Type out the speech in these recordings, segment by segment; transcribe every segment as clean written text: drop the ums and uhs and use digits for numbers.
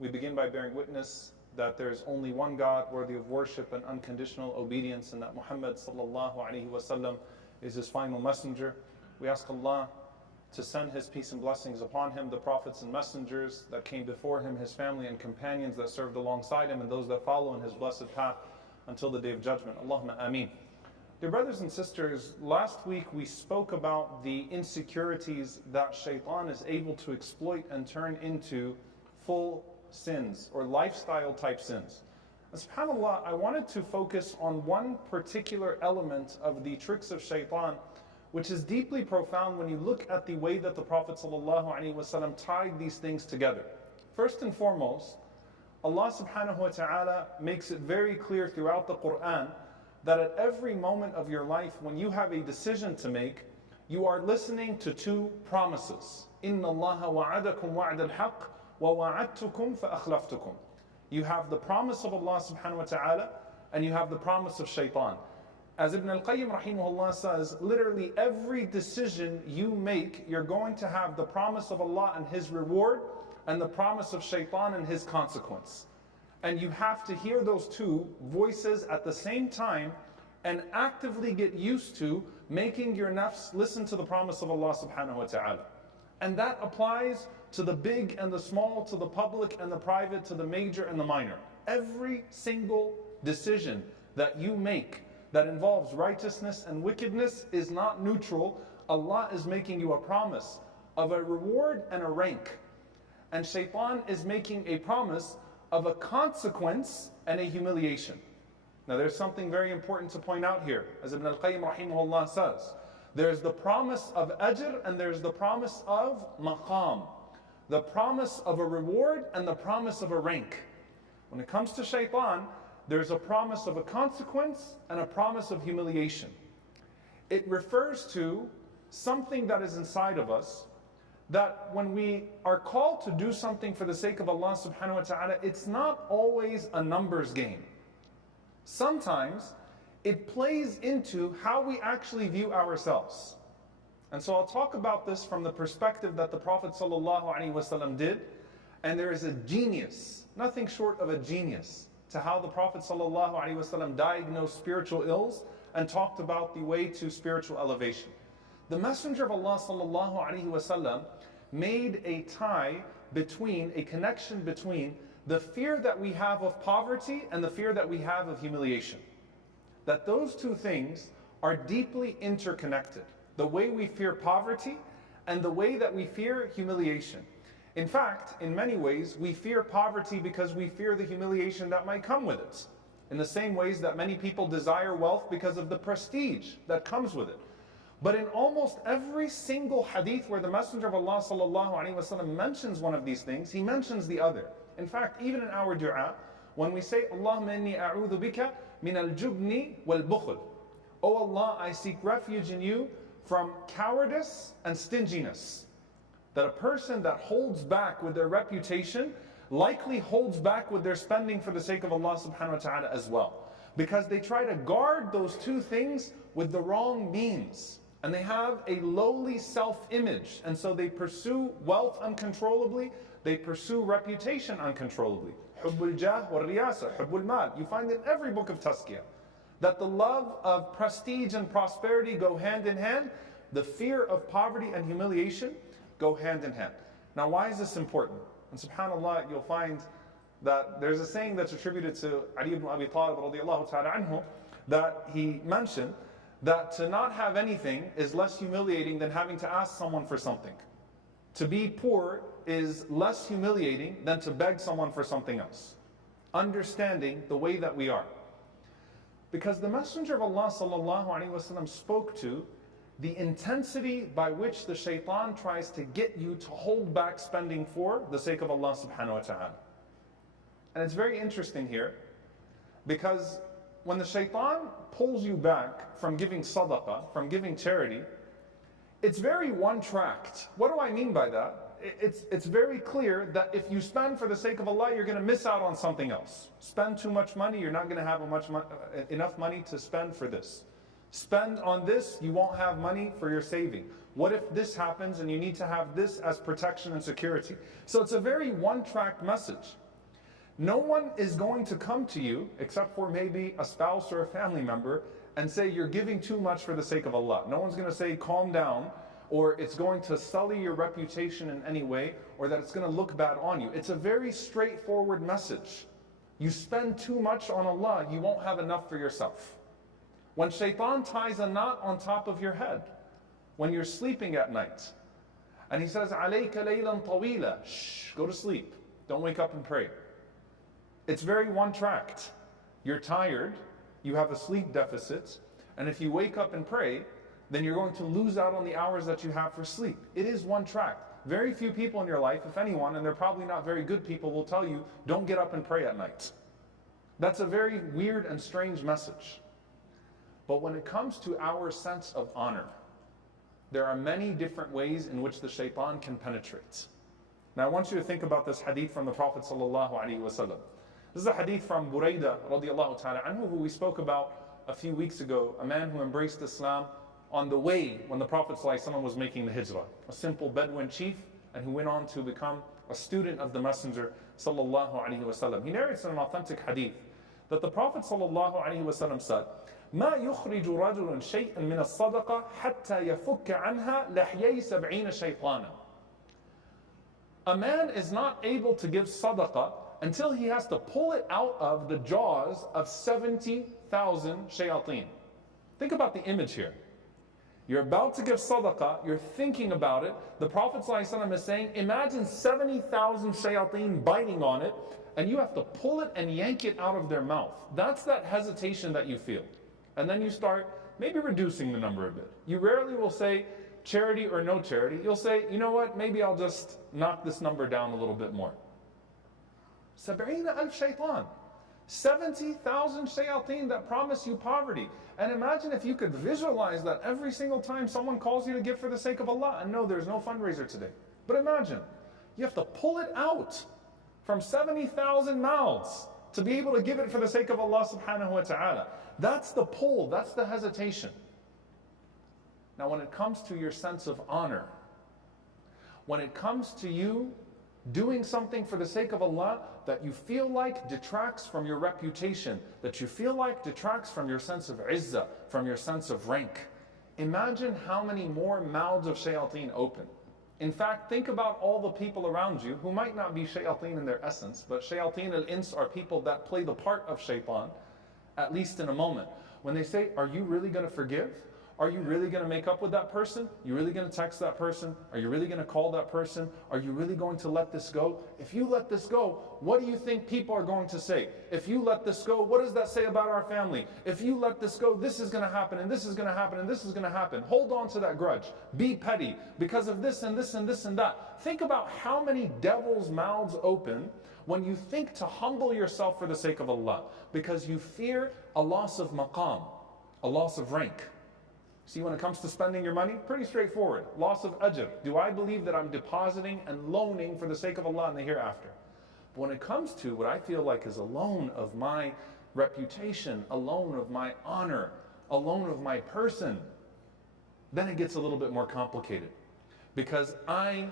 We begin by bearing witness that there is only one God worthy of worship and unconditional obedience, and that Muhammad sallallahu alaihi wasallam is his final messenger. We ask Allah to send His peace and blessings upon him, the prophets and messengers that came before him, his family and companions that served alongside him, and those that follow in his blessed path until the day of judgment. Allahumma ameen. Dear brothers and sisters, last week we spoke about the insecurities that shaitan is able to exploit and turn into full sins or lifestyle type sins. And subhanAllah, I wanted to focus on one particular element of the tricks of shaitan, which is deeply profound when you look at the way that the Prophet ﷺ tied these things together. First and foremost, Allah subhanahu wa ta'ala makes it very clear throughout the Quran that at every moment of your life, when you have a decision to make, you are listening to two promises. إِنَّ اللَّهَ وَعَدَكُمْ وَعْدَ الْحَقِّ وَوَعَدْتُكُمْ فَأَخْلَفْتُكُمْ. You have the promise of Allah subhanahu wa ta'ala, and you have the promise of shaitan. As Ibn al-Qayyim rahimahullah says, literally every decision you make, you're going to have the promise of Allah and His reward, and the promise of shaitan and his consequence. And you have to hear those two voices at the same time and actively get used to making your nafs listen to the promise of Allah subhanahu wa ta'ala. And that applies to the big and the small, to the public and the private, to the major and the minor. Every single decision that you make that involves righteousness and wickedness is not neutral. Allah is making you a promise of a reward and a rank. And shaitan is making a promise of a consequence and a humiliation. Now there's something very important to point out here. As Ibn al-Qayyim rahimahullah says, there's the promise of ajr and there's the promise of maqam. The promise of a reward and the promise of a rank. When it comes to shaitan, there's a promise of a consequence and a promise of humiliation. It refers to something that is inside of us, that when we are called to do something for the sake of Allah subhanahu wa ta'ala, it's not always a numbers game. Sometimes it plays into how we actually view ourselves. And so I'll talk about this from the perspective that the Prophet sallallahu alaihi wasallam did, and there is a genius, nothing short of a genius, to how the Prophet ﷺ diagnosed spiritual ills and talked about the way to spiritual elevation. The Messenger of Allah ﷺ made a tie between, a connection between the fear that we have of poverty and the fear that we have of humiliation. That those two things are deeply interconnected. The way we fear poverty and the way that we fear humiliation. In fact, in many ways, we fear poverty because we fear the humiliation that might come with it. In the same ways that many people desire wealth because of the prestige that comes with it. But in almost every single hadith where the Messenger of Allah ﷺ mentions one of these things, he mentions the other. In fact, even in our dua, when we say, Allahumma inni a'udhu bika min al-jubni wal-bukhl. Oh Allah, I seek refuge in you from cowardice and stinginess. That a person that holds back with their reputation likely holds back with their spending for the sake of Allah subhanahu wa ta'ala as well. Because they try to guard those two things with the wrong means. And they have a lowly self-image. And so they pursue wealth uncontrollably. They pursue reputation uncontrollably. Hubbul jah wa riyasa, hubbul mal. You find in every book of Tazkiyah that the love of prestige and prosperity go hand in hand. The fear of poverty and humiliation go hand in hand. Now why is this important? And subhanAllah, you'll find that there's a saying that's attributed to Ali ibn Abi Talib radiallahu ta'ala anhu, that he mentioned that to not have anything is less humiliating than having to ask someone for something. To be poor is less humiliating than to beg someone for something else. Understanding the way that we are. Because the Messenger of Allah sallallahu alaihi wasallam spoke to the intensity by which the shaitan tries to get you to hold back spending for the sake of Allah subhanahu wa ta'ala. And it's very interesting here, because when the shaitan pulls you back from giving sadaqah, from giving charity, it's very one-tracked. What do I mean by that? It's very clear that if you spend for the sake of Allah, you're going to miss out on something else. Spend too much money, you're not going to have enough money to spend for this. Spend on this, you won't have money for your saving. What if this happens and you need to have this as protection and security? So it's a very one-track message. No one is going to come to you, except for maybe a spouse or a family member, and say you're giving too much for the sake of Allah. No one's going to say calm down, or it's going to sully your reputation in any way, or that it's going to look bad on you. It's a very straightforward message. You spend too much on Allah, you won't have enough for yourself. When shaitan ties a knot on top of your head, when you're sleeping at night, and he says, عَلَيْكَ لَيْلًا طَوِيلًا, shh, go to sleep. Don't wake up and pray. It's very one-tracked. You're tired, you have a sleep deficit, and if you wake up and pray, then you're going to lose out on the hours that you have for sleep. It is one-tracked. Very few people in your life, if anyone, and they're probably not very good people, will tell you, don't get up and pray at night. That's a very weird and strange message. But when it comes to our sense of honor, there are many different ways in which the shaitan can penetrate. Now I want you to think about this hadith from the Prophet ﷺ. This is a hadith from Burayda radiallahu ta'ala anhu, who we spoke about a few weeks ago, a man who embraced Islam on the way when the Prophet ﷺ was making the hijrah. A simple Bedouin chief, and who went on to become a student of the Messenger ﷺ. He narrates in an authentic hadith that the Prophet ﷺ said, ما يخرج رجل شيئا من الصدقة حتى يفك عنها لحيي 70 شيطانا. A man is not able to give sadaqah until he has to pull it out of the jaws of 70,000 shayateen. Think about the image here. You're about to give sadaqah, you're thinking about it. The Prophet ﷺ is saying, imagine 70,000 shayateen biting on it, and you have to pull it and yank it out of their mouth. That's that hesitation that you feel. And then you start maybe reducing the number a bit. You rarely will say charity or no charity. You'll say, you know what, maybe I'll just knock this number down a little bit more. 70,000 shaitan. 70,000 shayateen that promise you poverty. And imagine if you could visualize that every single time someone calls you to give for the sake of Allah. And no, there's no fundraiser today. But imagine, you have to pull it out from 70,000 mouths to be able to give it for the sake of Allah subhanahu wa ta'ala. That's the pull, that's the hesitation. Now when it comes to your sense of honor, when it comes to you doing something for the sake of Allah that you feel like detracts from your reputation, that you feel like detracts from your sense of izzah, from your sense of rank, imagine how many more mouths of shayateen open. In fact, think about all the people around you who might not be shayateen in their essence, but shayateen al-ins are people that play the part of shaitan, at least in a moment. When they say, are you really going to forgive? Are you really going to make up with that person? You really going to text that person? Are you really going to call that person? Are you really going to let this go? If you let this go, what do you think people are going to say? If you let this go, what does that say about our family? If you let this go, this is going to happen, and this is going to happen, and this is going to happen. Hold on to that grudge. Be petty because of this and this and this and that. Think about how many devils' mouths open when you think to humble yourself for the sake of Allah, because you fear a loss of maqam, a loss of rank. See, when it comes to spending your money, pretty straightforward. Loss of ajr. Do I believe that I'm depositing and loaning for the sake of Allah in the hereafter? But when it comes to what I feel like is a loan of my reputation, a loan of my honor, a loan of my person, then it gets a little bit more complicated. Because I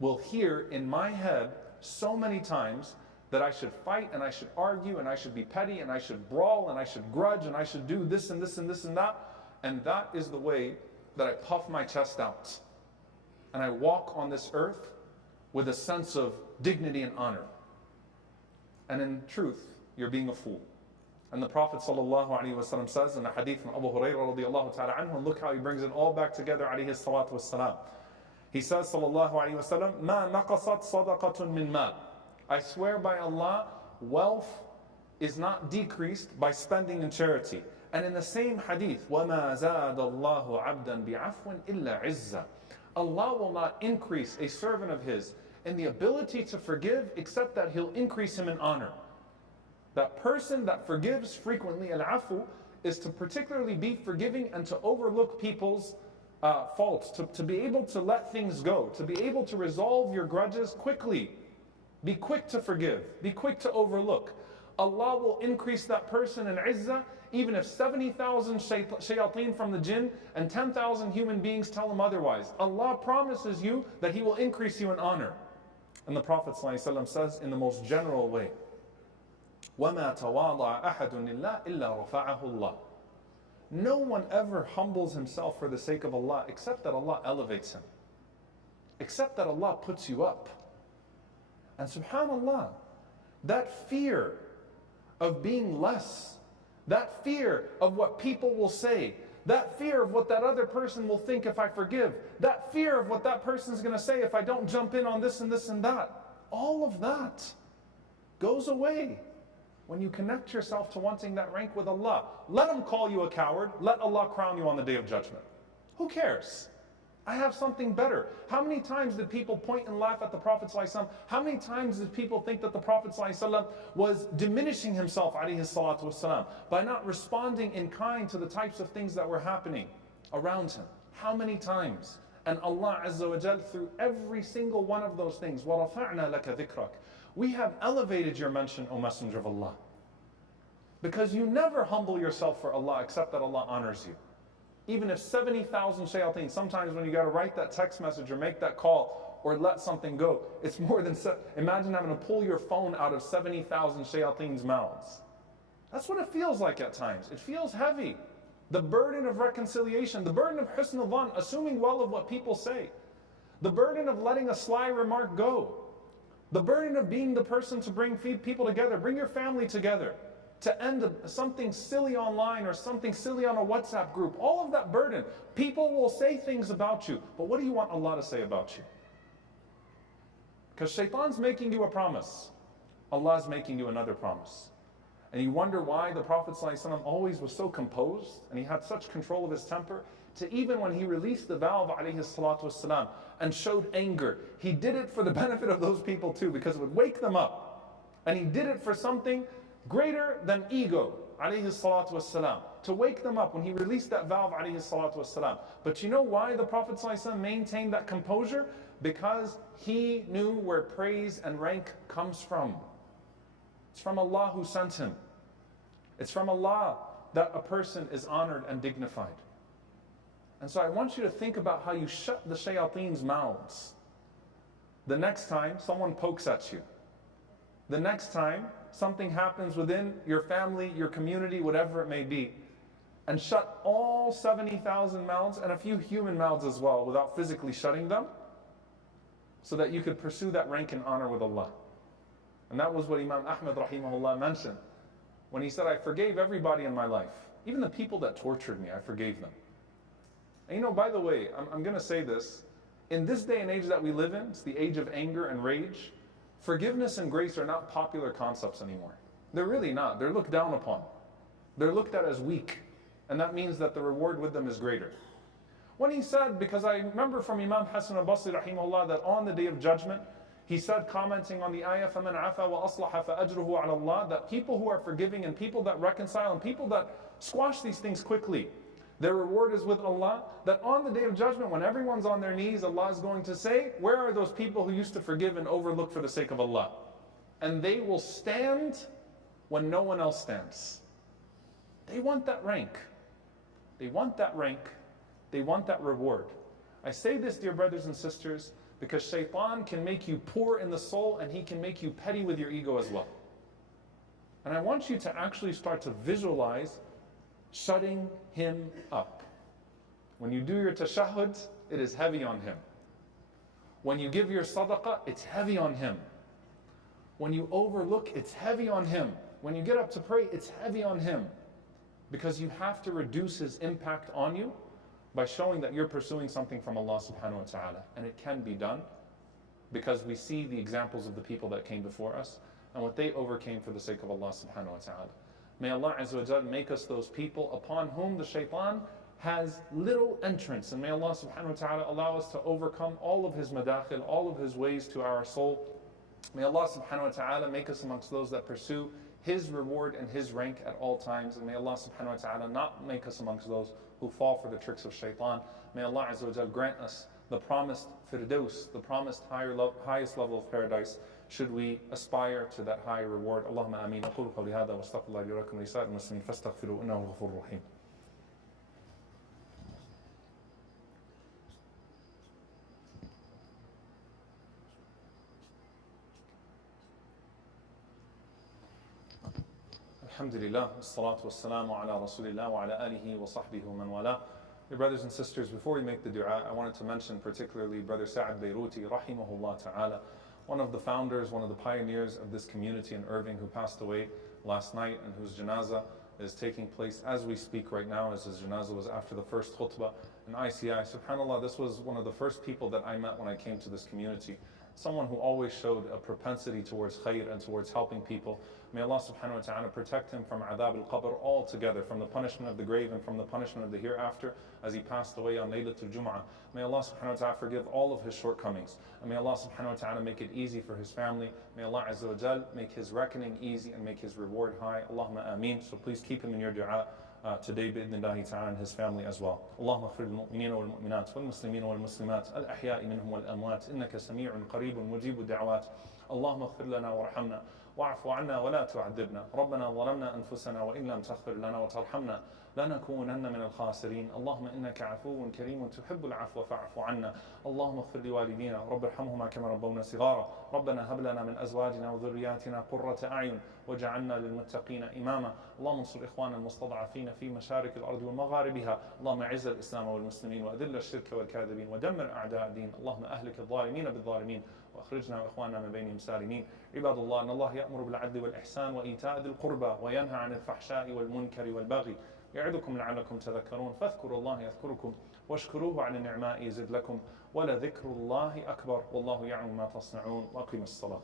will hear in my head so many times that I should fight and I should argue and I should be petty and I should brawl and I should grudge and I should do this and this and this and that. And that is the way that I puff my chest out. And I walk on this earth with a sense of dignity and honor. And in truth, you're being a fool. And the Prophet ﷺ says in a hadith from Abu Hurairah radiallahu ta'ala anhu, and look how he brings it all back together, alayhi salatu wassalam. He says, sallallahu alayhi wa sallam, مَا نَقَصَتْ صَدَقَةٌ مِّن مَالٍ. I swear by Allah, wealth is not decreased by spending in charity. And in the same hadith, وَمَا زَادَ اللَّهُ عَبْدًا بِعَفْوٍ إِلَّا عِزًّا. Allah will not increase a servant of His in the ability to forgive except that He'll increase him in honor. That person that forgives frequently, al-afu, is to particularly be forgiving and to overlook people's faults, to be able to let things go, to be able to resolve your grudges quickly. Be quick to forgive, be quick to overlook. Allah will increase that person in izzah, even if 70,000 shayateen from the jinn and 10,000 human beings tell him otherwise. Allah promises you that He will increase you in honor. And the Prophet ﷺ says in the most general way, وَمَا تَوَاضَعَ أَحَدٌ لِلَّهِ إِلَّا رَفَعَهُ اللَّهُ. No one ever humbles himself for the sake of Allah except that Allah elevates him, except that Allah puts you up. And subhanAllah, that fear of being less, that fear of what people will say, that fear of what that other person will think if I forgive, that fear of what that person's going to say if I don't jump in on this and this and that, all of that goes away when you connect yourself to wanting that rank with Allah. Let them call you a coward. Let Allah crown you on the Day of Judgment. Who cares? I have something better. How many times did people point and laugh at the Prophet ﷺ? How many times did people think that the Prophet ﷺ was diminishing himself ﷺ, by not responding in kind to the types of things that were happening around him? How many times? And Allah Azza wa Jal, through every single one of those things, وَرَفَعْنَا لَكَ ذِكْرَكَ, we have elevated your mention, O Messenger of Allah. Because you never humble yourself for Allah except that Allah honors you. Even if 70,000 shayateen, sometimes when you got to write that text message or make that call or let something go, it's more than, imagine having to pull your phone out of 70,000 shayateen's mouths. That's what it feels like at times. It feels heavy. The burden of reconciliation, the burden of husn al-dhan, assuming well of what people say, the burden of letting a sly remark go, the burden of being the person to bring people together, bring your family together, to end something silly online or something silly on a WhatsApp group, all of that burden. People will say things about you, but what do you want Allah to say about you? Because shaitan's making you a promise, Allah's making you another promise. And you wonder why the Prophet ﷺ always was so composed and he had such control of his temper, to even when he released the vow of ﷺ and showed anger, he did it for the benefit of those people too, because it would wake them up. And he did it for something greater than ego, ﷺ, to wake them up when he released that vow of ﷺ. But you know why the Prophet ﷺ maintained that composure? Because he knew where praise and rank comes from. It's from Allah who sent him. It's from Allah that a person is honored and dignified. And so I want you to think about how you shut the shayateen's mouths the next time someone pokes at you, the next time something happens within your family, your community, whatever it may be, and shut all 70,000 mouths and a few human mouths as well without physically shutting them, so that you could pursue that rank and honor with Allah. And that was what Imam Ahmad rahimahullah mentioned when he said, I forgave everybody in my life, even the people that tortured me, I forgave them. And you know, by the way, I'm going to say this, in this day and age that we live in, it's the age of anger and rage, forgiveness and grace are not popular concepts anymore. They're really not. They're looked down upon. They're looked at as weak. And that means that the reward with them is greater. When he said, because I remember from Imam Hassan al-Basri rahimahullah that on the Day of Judgment, he said, commenting on the ayah, فَمَنْ عَفَى وَأَصْلَحَ فَأَجْرُهُ عَلَى اللَّهِ, that people who are forgiving and people that reconcile and people that squash these things quickly, their reward is with Allah. That on the Day of Judgment, when everyone's on their knees, Allah is going to say, where are those people who used to forgive and overlook for the sake of Allah? And they will stand when no one else stands. They want that rank. They want that rank. They want that reward. I say this, dear brothers and sisters, because shaitan can make you poor in the soul and he can make you petty with your ego as well. And I want you to actually start to visualize shutting him up. When you do your tashahhud, it is heavy on him. When you give your sadaqah, it's heavy on him. When you overlook, it's heavy on him. When you get up to pray, it's heavy on him. Because you have to reduce his impact on you by showing that you're pursuing something from Allah subhanahu wa ta'ala. And it can be done because we see the examples of the people that came before us and what they overcame for the sake of Allah subhanahu wa ta'ala. May Allah Azza wa Jal make us those people upon whom the shaitan has little entrance. And may Allah subhanahu wa ta'ala allow us to overcome all of his madakhil, all of his ways to our soul. May Allah subhanahu wa ta'ala make us amongst those that pursue his reward and his rank at all times. And may Allah subhanahu wa ta'ala not make us amongst those who fall for the tricks of shaitan. May Allah Azza wa Jal grant us the promised firdaus, the promised highest level of paradise, should we aspire to that higher reward. Allahumma ameen. أقول قولي هذا واستغفر الله لي ولكم ولسائر المسلمين فاستغفروه إنه الغفور الرحيم. Alhamdulillah, wassalatu wassalamu ala rasulillah wa ala alihi wa sahbihi wa man wala. Dear brothers and sisters, before we make the dua, I wanted to mention particularly Brother Sa'ad Beiruti, rahimahullah ta'ala, one of the founders, one of the pioneers of this community in Irving, who passed away last night and whose janazah is taking place as we speak right now, as his janazah was after the first khutbah in ICI. SubhanAllah, this was one of the first people that I met when I came to this community. Someone who always showed a propensity towards khair and towards helping people. May Allah subhanahu wa ta'ala protect him from adhab al-qabr altogether, from the punishment of the grave and from the punishment of the hereafter, as he passed away on Laylatul Jum'ah. May Allah subhanahu wa ta'ala forgive all of his shortcomings. And may Allah subhanahu wa ta'ala make it easy for his family. May Allah azza wa jal make his reckoning easy and make his reward high. Allahumma ameen. So please keep him in your dua today, bi'idhnillahi ta'ala, and his family as well. Allahumma aghfir lil-mu'minina wal-mu'minat wal-muslimina wal-muslimat al-ahya'i minhum wal-amwat innaka sami'un qareebun mujibu da'awat. اللهم اغفر لنا وارحمنا واعف عنا ولا تعذبنا ربنا ظلمنا أنفسنا وإن لم تغفر لنا وترحمنا لنكونن من الخاسرين اللهم إنك عفو كريم تحب العفو فاعف عنا اللهم اغفر لوالدينا رب ارحمهما كما ربونا صغارا ربنا هب لنا من أزواجنا وذرياتنا قرة أعين وجعلنا للمتقين إماما اللهم انصر إخواننا المستضعفين في مشارق الأرض ومغاربها اللهم أعز الإسلام والمسلمين وأذل الشرك والكاذبين ودمر أعداء الدين اللهم أهلك الظالمين بالظالمين وأخرجنا وإخواننا من بينهم سالمين عباد الله إن الله يأمر بالعدل والإحسان وإيتاء ذي القربى وينهى عن الفحشاء والمنكر والبغي يعظكم لعلكم تذكرون فاذكروا الله يذكركم واشكروه على النعماء يزد لكم ولذكر الله أكبر والله يعلم ما تصنعون وأقيموا الصلاة